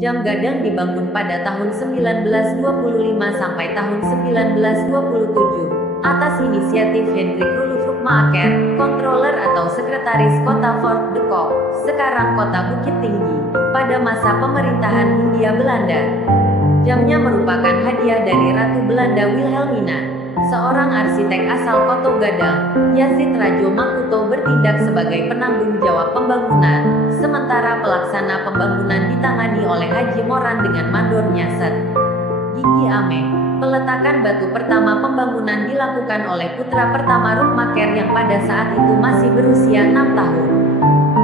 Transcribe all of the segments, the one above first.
Jam gadang dibangun pada tahun 1925 sampai tahun 1927 atas inisiatif Hendrik Roloff Rukmaker, Controller atau Sekretaris Kota Fort de Kock, sekarang Kota Bukit Tinggi, pada masa pemerintahan Hindia Belanda. Jamnya merupakan hadiah dari Ratu Belanda Wilhelmina. Seorang arsitek asal Koto Gadang, Yazid Rajo Makuto bertindak sebagai penanggung jawab pembangunan, sementara pelaksana pembangunan ditangani oleh Haji Moran dengan mandornya Set Gigi Ame. Peletakan batu pertama pembangunan dilakukan oleh putra pertama Rukmaker yang pada saat itu masih berusia 6 tahun.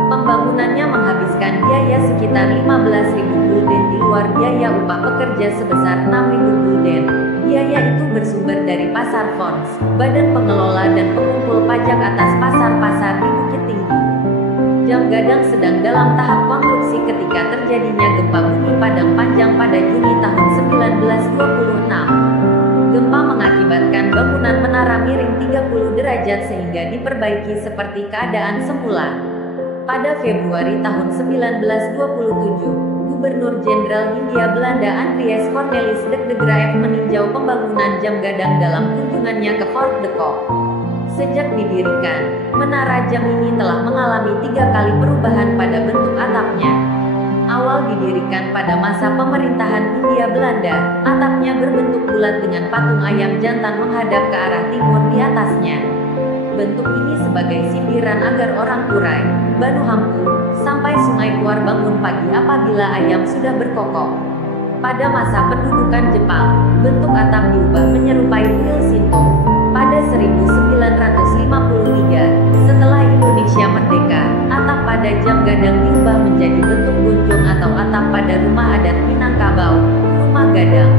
Pembangunannya menghabiskan biaya sekitar 15.000 gulden di luar biaya upah pekerja sebesar 6.000 gulden. Biaya itu bersumber dari pasar Fons, badan pengelola dan pengumpul pajak atas pasar-pasar di Bukit Tinggi. Jam gadang sedang dalam tahap konstruksi ketika terjadinya gempa bumi Padang Panjang pada Juni tahun 1926. Gempa mengakibatkan bangunan menara miring 30 derajat sehingga diperbaiki seperti keadaan semula. Pada Februari tahun 1927, Gubernur Jenderal Hindia Belanda Andries Cornelis de Graeff meninjau pembangunan jam gadang dalam kunjungannya ke Fort de Kock. Sejak didirikan, menara jam ini telah mengalami 3 kali perubahan pada bentuk atapnya. Awal didirikan pada masa pemerintahan Hindia Belanda, atapnya berbentuk bulat dengan patung ayam jantan menghadap ke arah timur di atasnya. Bentuk ini sebagai sindiran agar orang Kurai, Banu Hampu, sampai Sungai Kuar bangun pagi apabila ayam sudah berkokok. Pada masa pendudukan Jepang, bentuk atap diubah menyerupai kuil Shinto. Pada 1953, setelah Indonesia merdeka, atap pada jam gadang diubah menjadi bentuk gonjong atau atap pada rumah adat Minangkabau, rumah gadang.